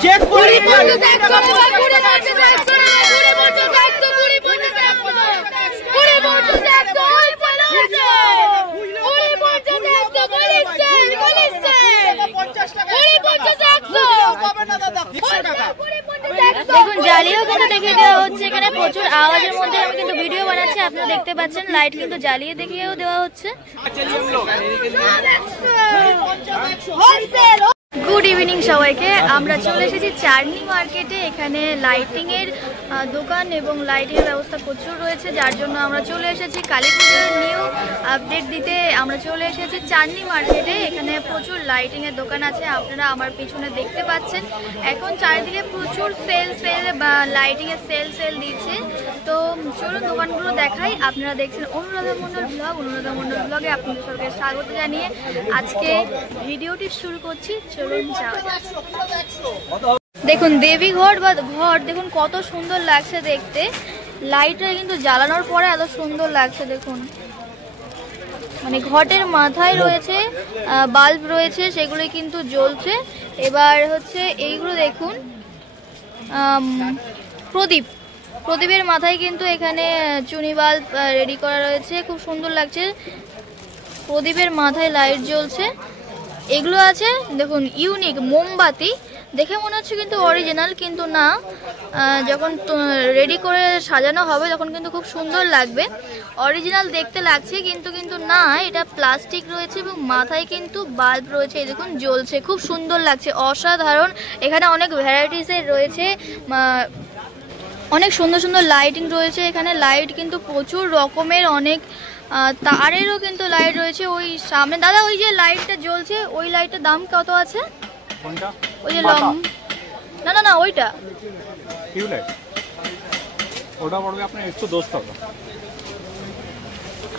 Check করে দেখুন জ্বালিয়েও কিন্তু দেখে দেওয়া হচ্ছে। এখানে প্রচুর আওয়াজের মধ্যে আমি কিন্তু ভিডিও বানাচ্ছি, আপনারা দেখতে পাচ্ছেন। লাইট কিন্তু জ্বালিয়ে দেখিয়েও দেওয়া হচ্ছে। গুড ইভিনিং সবাইকে। আমরা চলে এসেছি চার্নি মার্কেটে। এখানে লাইটিং এর দোকান এবং লাইটিং এর ব্যবস্থা প্রচুর রয়েছে, যার জন্য আমরা চলে এসেছি কালী পুজোর নিউ আপডেট দিতে। আমরা চলে এসেছি চার্নি মার্কেটে। এখানে প্রচুর লাইটিং এর দোকান আছে, আপনারা আমার পিছনে দেখতে পাচ্ছেন। এখন চারিদিকে প্রচুর সেল বা লাইটিং এর সেল দিচ্ছে। তো চলুন দোকানগুলো দেখাই। আপনারা দেখছেন অনুরাধা মণ্ডল ব্লগ। অনুরাধা মণ্ডল ব্লগে আপনাদের সবাইকে স্বাগত জানিয়ে আজকে ভিডিওটি শুরু করছি। চলুন যাওয়া যাক। দেখুন দেবী ঘট বা ঘট দেখুন কত সুন্দর লাগছে দেখতে। লাইটটা কিন্তু জ্বালানোর পরে এত সুন্দর লাগছে দেখুন। মানে ঘটের মাথায় রয়েছে বাল্ব রয়েছে, সেগুলো কিন্তু জ্বলছে। এবার হচ্ছে এইগুলো দেখুন প্রদীপের মাথায় কিন্তু এখানে চুনি বাল্ব রেডি করা রয়েছে, খুব সুন্দর লাগছে। প্রদীপের মাথায় লাইট জ্বলছে। এগুলো আছে দেখুন ইউনিক মোমবাতি, দেখে মনে হচ্ছে কিন্তু অরিজিনাল, কিন্তু না, যখন রেডি করে সাজানো হবে তখন কিন্তু খুব সুন্দর লাগবে। অরিজিনাল দেখতে লাগছে কিন্তু না, এটা প্লাস্টিক রয়েছে এবং মাথায় কিন্তু বাল্ব রয়েছে। এই দেখুন জ্বলছে, খুব সুন্দর লাগছে, অসাধারণ। এখানে অনেক ভ্যারাইটিসের রয়েছে, অনেক সুন্দর লাইটিং রয়েছে। এখানে লাইট কিন্তু প্রচুর রকমের, অনেক তারেরও কিন্তু লাইট রয়েছে। ওই সামনে দাদা ওই যে লাইটটা জ্বলছে, ওই লাইটের দাম কত আছে? ওই যে না ওইটা টিউবলাইট, ওটা পড়বে আপনার 110 টাকা।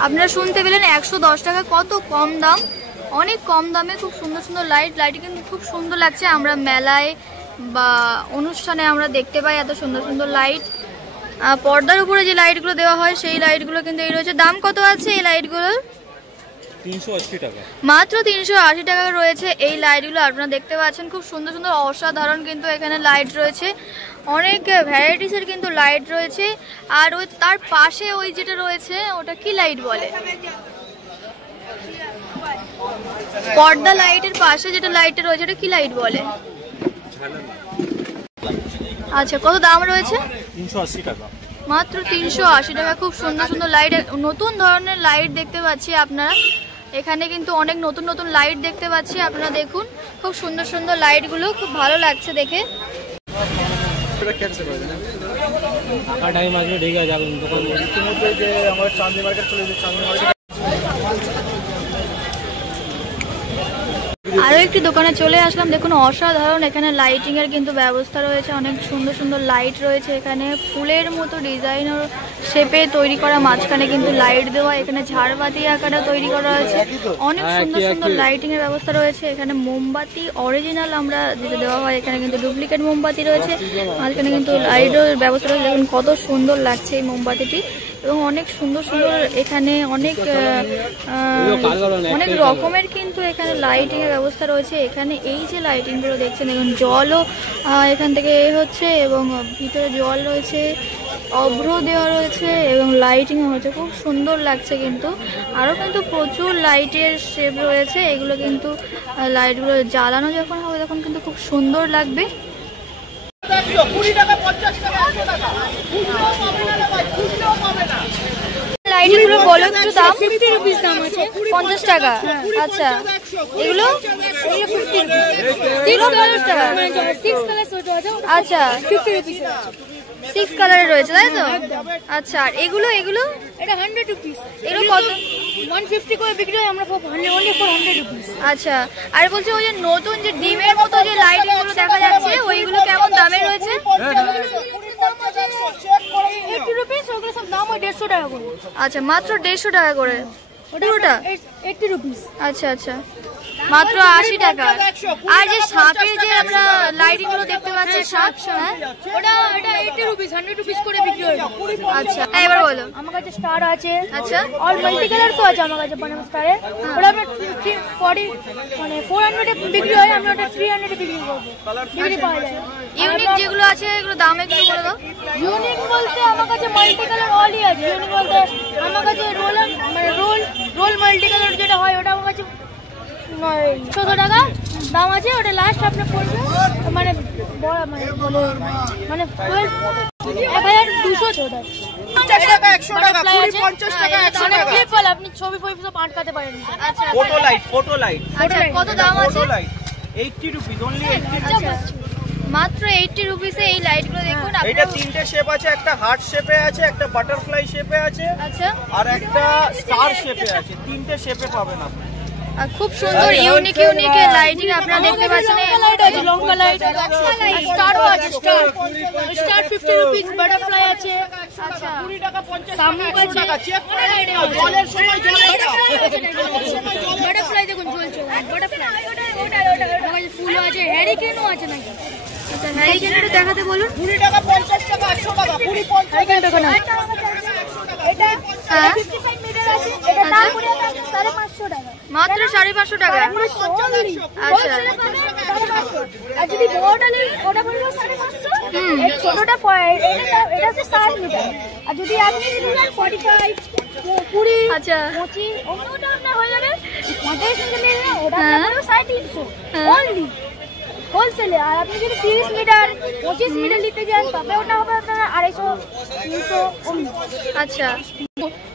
আপনারা শুনতে পেলেন 110 টাকা, কত কম দাম, অনেক কম দামে খুব সুন্দর লাইট কিন্তু খুব সুন্দর লাগছে। আমরা মেলায় বা অনুষ্ঠানে আমরা দেখতে পাই এত সুন্দর লাইট। পর্দার উপরে যে লাইটগুলো দেওয়া হয় সেই লাইটগুলো কিন্তু এই রয়েছে। দাম কত আছে এই লাইটগুলোর? 380 টাকা, মাত্র 380 টাকা রয়েছে এই লাইটগুলো। আপনারা দেখতে পাচ্ছেন খুব সুন্দর অসাধারণ কিন্তু এখানে লাইট রয়েছে, অনেক ভ্যারাইটিসের কিন্তু লাইট রয়েছে। আর ওই তার পাশে ওই যেটা রয়েছে ওটা কি লাইট বলে? পর্দা লাইটের পাশে যেটা লাইটটা রয়েছে ওটা কি লাইট বলে? আচ্ছা, কত দাম রয়েছে? 380 টাকা, মাত্র 380 টাকা। খুব সুন্দর লাইট, নতুন ধরনের লাইট দেখতে পাচ্ছি আপনারা। এখানে কিন্তু অনেক নতুন লাইট দেখতে পাচ্ছি, আপনারা দেখুন খুব সুন্দর লাইটগুলো, খুব ভালো লাগছে দেখে। আরো একটি দোকানে চলে আসলাম। দেখুন অসাধারণ এখানে লাইটিং এর কিন্তু ব্যবস্থা রয়েছে, অনেক সুন্দর লাইট রয়েছে। এখানে ফুলের মতো ডিজাইন ও শেপে তৈরি করা, মাঝখানে কিন্তু লাইট দেওয়া। এখানে ঝাড়বাতি আকারে তৈরি করা হয়েছে, অনেক সুন্দর লাইটিং এর ব্যবস্থা রয়েছে। এখানে মোমবাতি অরিজিনাল আমরা যেটা দেওয়া হয়, এখানে কিন্তু ডুপ্লিকেট মোমবাতি রয়েছে। মাঝখানে কিন্তু লাইটের ব্যবস্থা রয়েছে। দেখুন কত সুন্দর লাগছে এই মোমবাতিটি, এবং অনেক সুন্দর এখানে অনেক রকমের কিন্তু এখানে লাইটিং এর ব্যবস্থা রয়েছে। এখানে এই যে লাইটিং গুলো দেখছেন, দেখুন জলও এখান থেকে হচ্ছে এবং ভিতরে জল রয়েছে, অভ্র দেওয়া রয়েছে এবং লাইটিং হয়েছে, খুব সুন্দর লাগছে। কিন্তু আরো কিন্তু প্রচুর লাইটের শেপ রয়েছে। এগুলো কিন্তু লাইটগুলো জ্বালানো যখন হবে তখন কিন্তু খুব সুন্দর লাগবে। লাইটগুলো বলো একটু দাম? 50 টাকা। আচ্ছা, এগুলো 50 টাকা। আচ্ছা, 6 কালারের রয়েছে তাই তো? আচ্ছা, আর এগুলো এটা 100 রুপিস। এগুলো কত? 150 করে বিক্রি হয়, আমরা only for 100 রুপিস। আচ্ছা, আর বলছি ওই যে নতুন যে ডিমের মতো যে লাইট গুলো দেখা যাচ্ছে ওইগুলো কেমন দামে রয়েছে? 80 রুপিস, ওগুলো সব দাম হয় 150 টাকা করে। আচ্ছা, মাত্র 150 টাকা করে পুরোটা? 80 রুপিস। আচ্ছা, মাত্র 80 টাকা। আর যে সাপের যে আমরা লাইটিং গুলো দেখতে পাচ্ছি হ্যাঁ এটা 80 রুপিস 100 রুপিস করে বিক্রি হয়। আচ্ছা হ্যাঁ এবার বলো। আমার কাছে স্টার আছে, আচ্ছা অল মাল্টি কালার তো আছে আমার কাছে বানাম স্টারে। ওটা আমরা 40 মানে 400 এ বিক্রি হয়, আমরা ওটা 300 এ বিক্রি করব, বিক্রি পাওয়া যায়। ইউনিক যেগুলো আছে এগুলো দাম একটু বলে দাও। ইউনিক বলতে আমার কাছে মাল্টি কালার অলই আছে। ইউনিক বলতে আমার কাছে রোল মানে রোল মাল্টি কালার যেটা হয় ওটা আমার কাছে 600 টাকা দাম আছে। ওটা লাস্ট আপনার পড়বে মানে বড় মানে 1200 ওটা 50 টাকা 100 টাকা 50 টাকা 100 টাকা। ক্লিপওয়ালা আপনি ছবি আটকাতে পারেন। আচ্ছা ফটো লাইট আচ্ছা কত দাম আছে? Photo light 80 rupees only 80। আচ্ছা মাত্র 80 রুপিসে এই লাইটগুলো দেখুন এটা আপনারা। তিনটে শেপ আছে, একটা হার্ট শেপে আছে, একটা বাটারফ্লাই শেপে আছে, আচ্ছা আর একটা স্টার শেপে আছে। তিনটে শেপে পাবেন আপনি। খুব সুন্দর ইউনিক লাইটিং আপনারা দেখতে পাচ্ছেন। লাইট আছে, লঙ্কা লাইট, স্টারও আছে, স্টার 50 রুপিস, বাটারফ্লাই আছে, আচ্ছা 20 টাকা 50 শামুক টাকা 100 আছে। টাকা। চেক করে নাও, জলের সময় জলের বাটারফ্লাই দেখুন ঝুলছে, বাটারফ্লাই ফুল আছে, হ্যারিকেনও আছে নাকি? আচ্ছা হ্যারিকেনটা দেখাতে বলুন। 20 টাকা 50 টাকা 100 টাকা 20 50 হ্যারিকেনটা কোন? এটা হ্যাঁ 55 মিটার আছে, এটা দাম পড়ে 550 টাকা। মাত্র 550 টাকা। আচ্ছা আর যদি বড়টা নেন ওটা পড়বে 550। এর ছোটটা এটা হচ্ছে 60 মিটার। আর যদি আপনি নেন 45 20 আচ্ছা 25 ওটা আপনার হয়ে যাবে 50 মিটার নেন, ওটা হ্যাঁ। পড়বে 350 হ্যাঁ। অনলি হোলসেলে। আর আপনি যদি 30 মিটার 25 মিটার নিতে যান তবে ওটা হবে আপনার 250 300 অমনি। আচ্ছা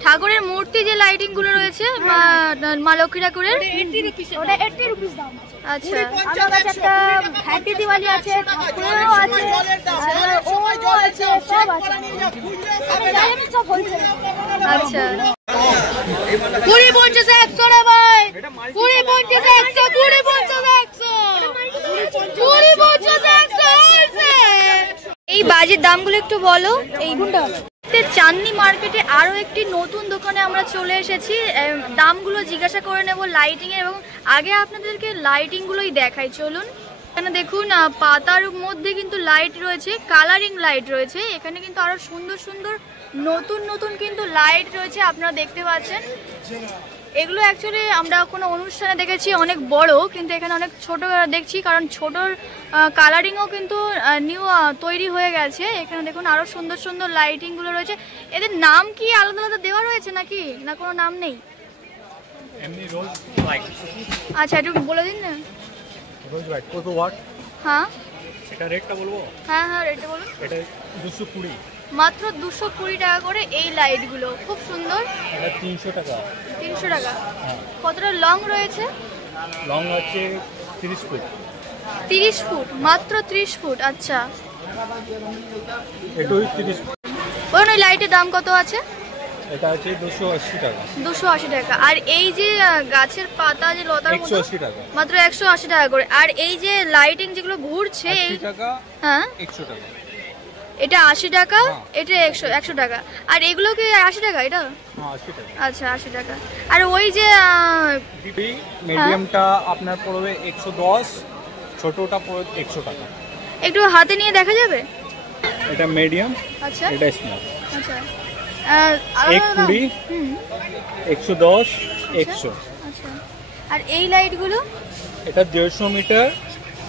ঠাকুরের মূর্তি যে লাইটিং গুলো রয়েছে মা লক্ষ্মী ঠাকুরের, ওটা 80 রুপিস দাম আছে। আচ্ছা আমার কাছে একটা হ্যাপি দিওয়ালি আছে, ঠাকুরেরও আছে, আর ওমও আছে, সব আছে। আমি যাই আমি সব হোলসেল। আচ্ছা 20 50 100 রে ভাই, 20 50 100, 20 50 100, 20 50 100 হোলসেল। এই বাজির দামগুলো একটু বলো। এই গুন্ডা চাঁদনি মার্কেটে আরো একটি নতুন দোকানে আমরা চলে এসেছি। দামগুলো জিজ্ঞাসা করে নেব লাইটিং এর, এবং আগে আপনাদেরকে লাইটিং গুলোই দেখাই চলুন। এখানে দেখুন পাতার মধ্যে কিন্তু লাইট রয়েছে, কালারিং লাইট রয়েছে। এখানে কিন্তু আরো সুন্দর সুন্দর নতুন কিন্তু লাইট রয়েছে আপনারা দেখতে পাচ্ছেন। এগুলো অ্যাকচুয়ালি আমরা কোনো অনুষ্ঠানে দেখেছি অনেক বড়, কিন্তু এখানে অনেক ছোট দেখছি, কারণ ছোটর কালারিংও কিন্তু নিউ তৈরি হয়ে গেছে। এখানে দেখুন আরো সুন্দর সুন্দর লাইটিং গুলো রয়েছে। এদের নাম কি আলাদা আলাদা দেওয়া রয়েছে নাকি, না কোনো নাম নেই? এমনি রোজ লাইট। আচ্ছা একটু বলে দিন না। রোজ লাইট কত ওয়াট? হ্যাঁ এটা রেটটা বলবো। হ্যাঁ রেটটা বলুন। এটা 220। মাত্র 220 টাকা করে এই লাইটগুলো, খুব সুন্দর। এটা 300 টাকা। 300 টাকা। হ্যাঁ কতটা লং রয়েছে? লং আছে 30 ফুট। 30 ফুট, মাত্র 30 ফুট। আচ্ছা এটাই 30 ফুট। বলুন ওই লাইটের দাম কত আছে? এটা আছে 280 টাকা। 280 টাকা। আর এই যে গাছের পাতা যে লতার মতো, 180 টাকা। মাত্র 180 টাকা করে। আর এই যে লাইটিং যেগুলো ঘুরছে, এই 80 টাকা হ্যাঁ 100 টাকা। এটা 80 টাকা, হ্যাঁ। এটা 100 টাকা। আর এগুলো কি 80 টাকা এটা? হ্যাঁ 80 টাকা। আচ্ছা 80 টাকা। আর ওই যে মিডিয়ামটা আপনার পড়বে 110, ছোটটা পড়বে 100 টাকা। একটু হাতে নিয়ে দেখা যাবে? এটা মিডিয়াম, আচ্ছা এটা স্মল। আচ্ছা 120, হুম 110, 100। আচ্ছা। আর এই লাইটগুলো? এটা 150 মিটার,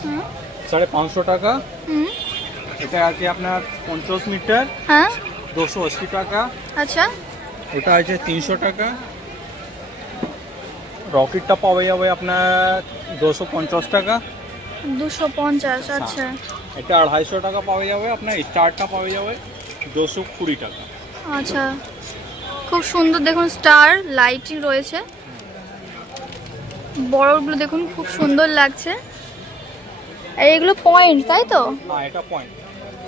হুম 550 টাকা। হুম এটা আছে আপনার 50 মিটার, হ্যাঁ 280 টাকা। আচ্ছা এটা আছে 300 টাকা। রকেটটা পাওয়া যাবে আপনার 250 টাকা। 250। আচ্ছা এটা 250 টাকা পাওয়া যাবে। আপনার স্টারটা পাওয়া যাবে 220 টাকা। আচ্ছা খুব সুন্দর দেখুন স্টার লাইটিং রয়েছে, বড়গুলো দেখুন খুব সুন্দর লাগছে। আর এগুলো পয়েন্ট তাই তো? হ্যাঁ এটা পয়েন্ট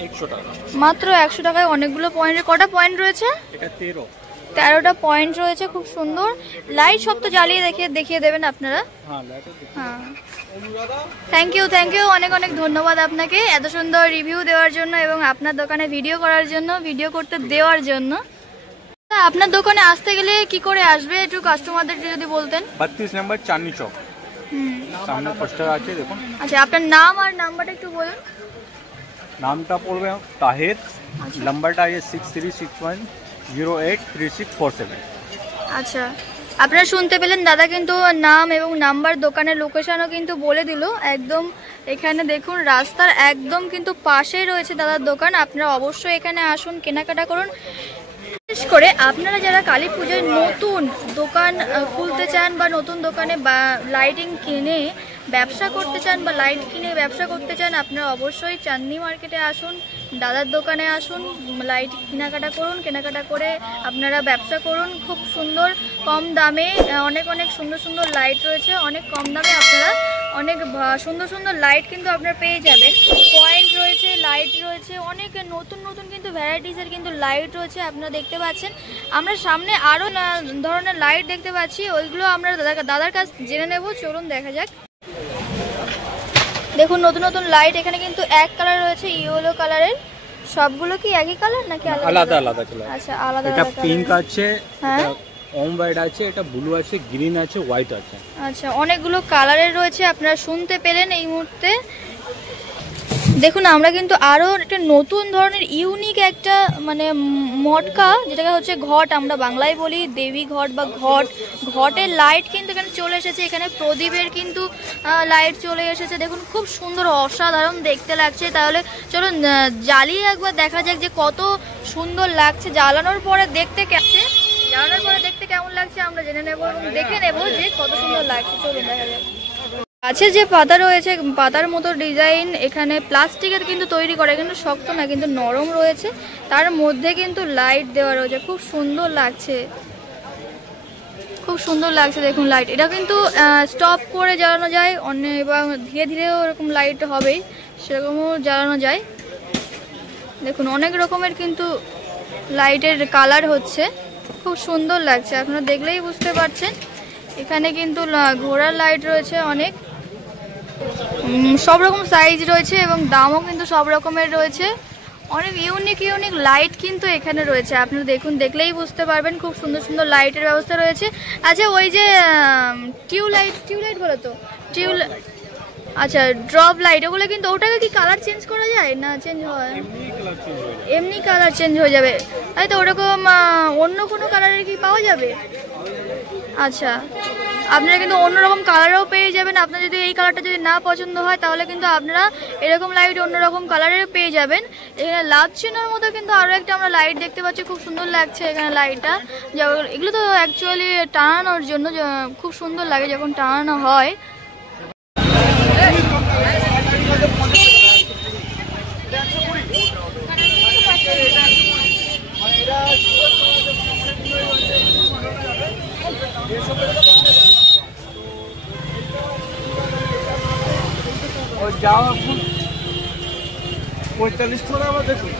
100 টাকা। মাত্র 100 টাকায় অনেকগুলো পয়েন্টের। কটা পয়েন্ট রয়েছে? এটা 13। 13টা পয়েন্ট রয়েছে, খুব সুন্দর লাইট। সব তো জ্বালিয়ে দেখিয়ে দেবেন আপনারা। হ্যাঁ লাইটও হ্যাঁ থ্যাংক ইউ অনেক অনেক ধন্যবাদ আপনাকে এত সুন্দর রিভিউ দেওয়ার জন্য এবং আপনার দোকানে ভিডিও করার জন্য, ভিডিও করতে দেওয়ার জন্য। আপনার দোকানে আসতে গেলে কি করে আসবে একটু কাস্টমারদের যদি বলতেন। 32 নম্বর চাঁদনি চক, সামনে পোস্টার আছে দেখুন। আচ্ছা আপনার নাম আর নাম্বারটা একটু বলুন। নামটা পড়বে তাহের, নাম্বারটা আছে 6361083647। আচ্ছা, আপনারা শুনতে পেলেন, দাদা কিন্তু নাম এবং নাম্বার, দোকানের লোকেশনও কিন্তু বলে দিল। একদম এখানে দেখুন রাস্তার একদম কিন্তু পাশেই রয়েছে দাদার দোকান। আপনারা অবশ্যই এখানে আসুন, কেনাকাটা করুন। বিশেষ করে আপনারা যারা কালী পুজোয় নতুন দোকান খুলতে চান বা নতুন দোকানে বা লাইটিং কিনে ব্যবসা করতে চান বা লাইট কিনে ব্যবসা করতে চান, আপনারা অবশ্যই চাঁদনি মার্কেটে আসুন, দাদার দোকানে আসুন, লাইট কেনাকাটা করুন। কেনাকাটা করে আপনারা ব্যবসা করুন। খুব সুন্দর কম দামে অনেক অনেক সুন্দর সুন্দর লাইট রয়েছে। অনেক কম দামে আপনারা অনেক সুন্দর সুন্দর লাইট কিন্তু আপনারা পেয়ে যাবেন। পয়েন্ট রয়েছে, লাইট রয়েছে, অনেক নতুন নতুন কিন্তু ভ্যারাইটিসের কিন্তু লাইট রয়েছে আপনারা দেখতে পাচ্ছেন। আমরা সামনে আরও ধরনের লাইট দেখতে পাচ্ছি, ওইগুলো আমরা দাদার কাছ জেনে নেব। চলুন দেখা যাক। দেখুন নতুন নতুন লাইট এখানে কিন্তু এক কালার রয়েছে, ইয়েলো কালারের। সবগুলো কি একই কালার নাকি আলাদা আলাদা কালার? আচ্ছা, আলাদা এটা আলাদা। পিঙ্ক আছে, হ্যাঁ, অম হোয়াইট আছে, এটা ব্লু আছে, গ্রিন আছে, হোয়াইট আছে। আচ্ছা, অনেকগুলো কালারের রয়েছে, আপনারা শুনতে পেলেন এই মুহূর্তে। দেখুন আমরা কিন্তু আরও একটা নতুন ধরনের ইউনিক একটা মানে মটকা, যেটাকে হচ্ছে ঘট, আমরা বাংলায় বলি দেবী ঘট বা ঘট, ঘটের লাইট কিন্তু এখানে চলে এসেছে। এখানে প্রদীপের কিন্তু লাইট চলে এসেছে। দেখুন খুব সুন্দর, অসাধারণ দেখতে লাগছে। তাহলে চলুন জ্বালিয়ে একবার দেখা যাক যে কত সুন্দর লাগছে। জ্বালানোর পরে দেখতে কেমন লাগছে আমরা জেনে নেব এবং দেখে নেব যে কত সুন্দর লাগছে। চলুন দেখা যাক। গাছের যে পাতা রয়েছে, পাতার মতো ডিজাইন, এখানে প্লাস্টিকের কিন্তু তৈরি করা, কিন্তু শক্ত না, কিন্তু নরম রয়েছে। তার মধ্যে কিন্তু লাইট দেওয়া রয়েছে, খুব সুন্দর লাগছে, খুব সুন্দর লাগছে। দেখুন লাইট, এটা কিন্তু স্টপ করে জ্বালানো যায়, এবং ধীরে ধীরেও এরকম লাইট হবেই, সেরকমও জ্বালানো যায়। দেখুন অনেক রকমের কিন্তু লাইটের কালার হচ্ছে, খুব সুন্দর লাগছে, আপনারা দেখলেই বুঝতে পারছেন। এখানে কিন্তু ঘোড়ার লাইট রয়েছে অনেক, সব রকম সাইজ রয়েছে এবং দামও কিন্তু সব রকমের রয়েছে। অনেক ইউনিক ইউনিক লাইট কিন্তু এখানে রয়েছে, আপনারা দেখুন, দেখলেই বুঝতে পারবেন। খুব সুন্দর সুন্দর লাইটের ব্যবস্থা রয়েছে। আচ্ছা, ওই যে টিউবলাইট বলো তো, আচ্ছা ড্রপ লাইট, ওগুলো কিন্তু ওটাকে কি কালার চেঞ্জ করা যায় না? চেঞ্জ হয়, এমনি কালার চেঞ্জ হয়ে যাবে, তাই তো? ওরকম অন্য কোনো কালারের কি পাওয়া যাবে? আচ্ছা, আপনারা কিন্তু অন্যরকম কালারও পেয়ে যাবেন। আপনার যদি এই কালারটা যদি না পছন্দ হয়, তাহলে কিন্তু আপনারা এরকম লাইট অন্যরকম কালারের পেয়ে যাবেন। এখানে লাভ চিহ্নের মতো কিন্তু আরও একটা আমরা লাইট দেখতে পাচ্ছি, খুব সুন্দর লাগছে এখানে লাইটটা। এগুলো তো অ্যাকচুয়ালি টানানোর জন্য, খুব সুন্দর লাগে যখন টানানো হয়। যাও 45 টাকা আবার দেখুন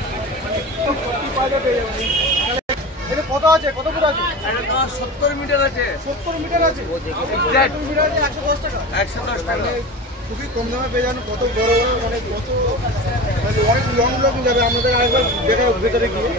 কত আছে, কত ফুট আছে? এটা 70 মিটার আছে। 70 মিটার আছে, 110 মিটার আছে, 110 টাকা। 110 টাকা খুবই কম দামে পেয়ে যান। কত বড় বড় মানে কত অনেক লং লং যাবে, আমাদের আরেকবার দেখা ভেতরে গিয়ে।